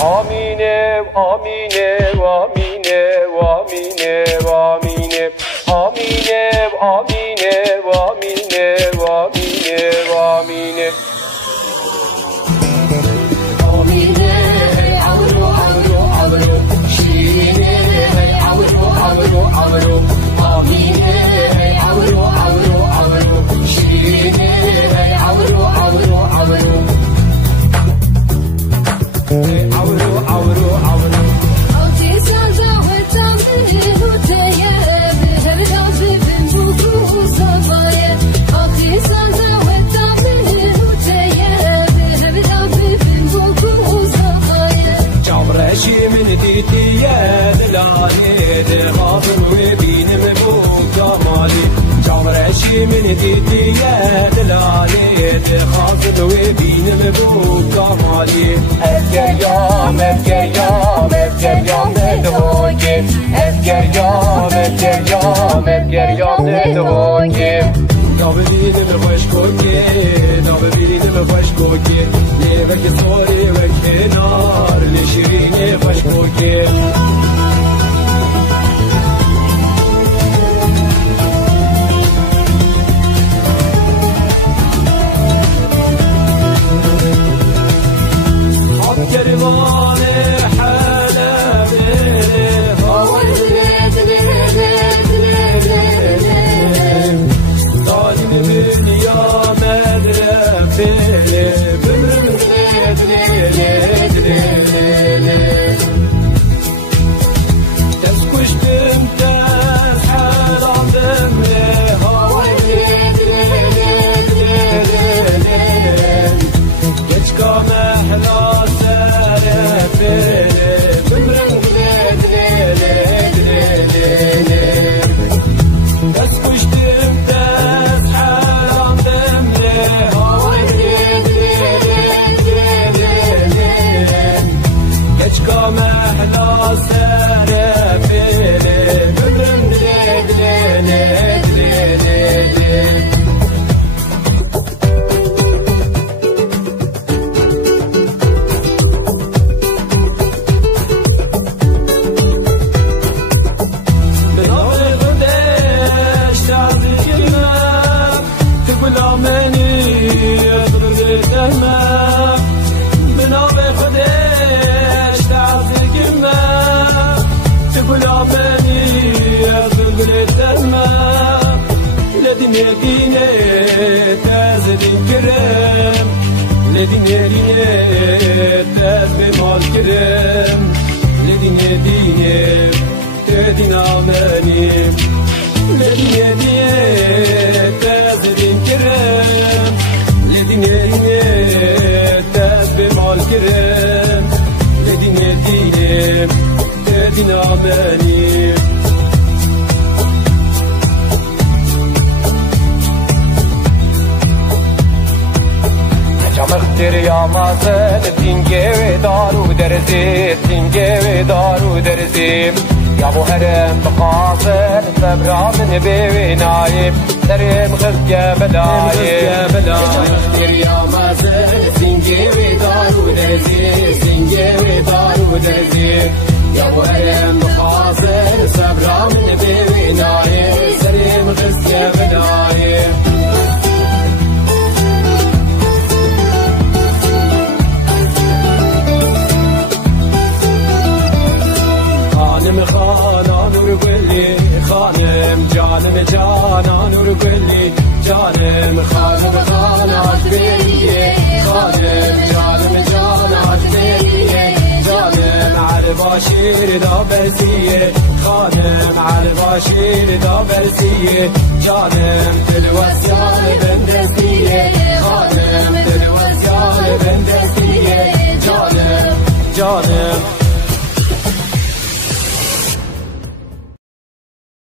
آمینه آمینه آمینه آمینه آمینه آمینه آمینه آمینه آمینه آمینه آمینه عورو عورو عورو شیرینه عورو عورو عورو آمینه عورو عورو عورو شیرینه عورو عورو عورو عورو عورو عورو أوتي سانجا وتامي هوتيا بهرجع في بنبوكو صبايا أوتي سانجا وتامي هوتيا بهرجع في بنبوكو صبايا جبرشي من ديتيا دلالي خافن وبين مبوكا مالي جبرشي من ديتيا دلالي خافن وبين مبوكا مالي افكريام افكريام افكريام ندوكي افكريام افكريام افكريام ندوكي ناببين بخوش كوكي ناببين بخوش كوكي ليبك صوري وكنار لشيريني خوش كوكي يا ابو هرم بخاطر صبرا من بوينايب تريم خزيا بلايب اختر يا مازل سنجي ودار ودرزي سنجي ودار ودرزي يا ابو هرم بخاطر صبرا من بوينايب تريم خزيا بلايب خانه نور قلي خانم جانم جانا نور قلي جانم خانم خانه عجبيه خانم جانم جانا عجبيه جانم على باشير دا برسيه خانم على باشير دا برسيه جانم